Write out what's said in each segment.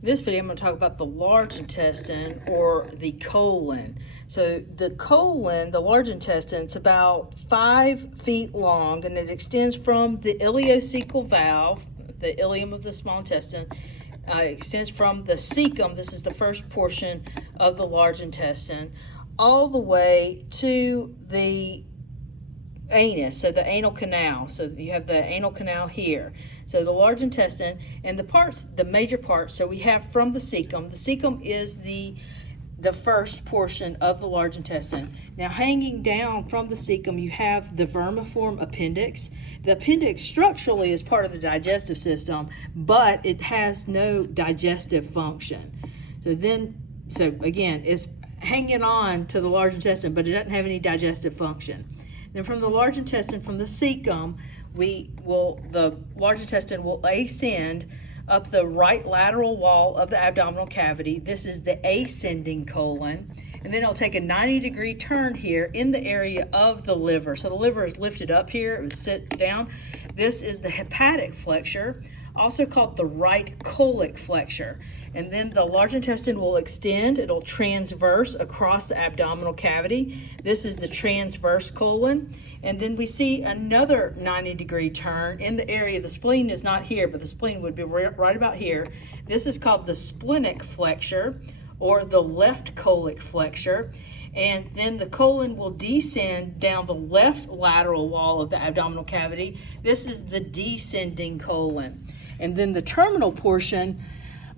In this video, I'm going to talk about the large intestine, or the colon. So the colon, the large intestine, it's about 5 feet long, and it extends from the ileocecal valve, the ileum of the small intestine, extends from the cecum, this is the first portion of the large intestine, all the way to the anus, so the anal canal. So you have the anal canal here. So the large intestine and the parts, the major parts, so we have from the cecum. The cecum is the first portion of the large intestine. Now hanging down from the cecum, you have the vermiform appendix. The appendix structurally is part of the digestive system, but it has no digestive function. So again, it's hanging on to the large intestine, but it doesn't have any digestive function. Then from the large intestine, from the cecum, the large intestine will ascend up the right lateral wall of the abdominal cavity. This is the ascending colon. And then it'll take a 90-degree turn here in the area of the liver. So the liver is lifted up here, it would sit down. This is the hepatic flexure, also called the right colic flexure. And then the large intestine will extend, it'll transverse across the abdominal cavity. This is the transverse colon. And then we see another 90-degree turn in the area. The spleen is not here, but the spleen would be right about here. This is called the splenic flexure, or the left colic flexure. And then the colon will descend down the left lateral wall of the abdominal cavity. This is the descending colon. And then the terminal portion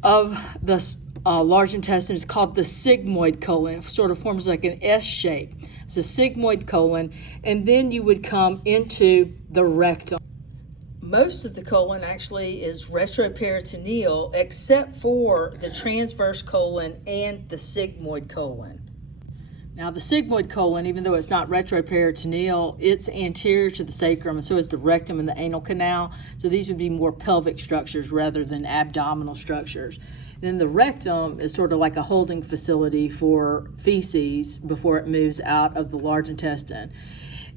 of the large intestine is called the sigmoid colon. It sort of forms like an S shape. It's a sigmoid colon. And then you would come into the rectum. Most of the colon actually is retroperitoneal, except for the transverse colon and the sigmoid colon. Now the sigmoid colon, even though it's not retroperitoneal, it's anterior to the sacrum, and so is the rectum and the anal canal. So these would be more pelvic structures rather than abdominal structures. Then the rectum is sort of like a holding facility for feces before it moves out of the large intestine.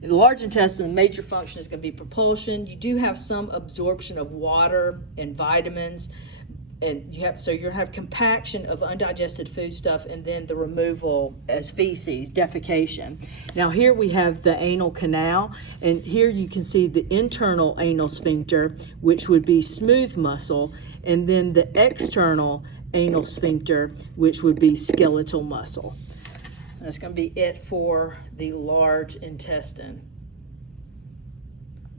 In the large intestine, the major function is going to be propulsion. You do have some absorption of water and vitamins, and so you're going to have compaction of undigested foodstuff, and then the removal as feces, defecation. Now here we have the anal canal, and here you can see the internal anal sphincter, which would be smooth muscle, and then the external anal sphincter, which would be skeletal muscle. That's going to be it for the large intestine.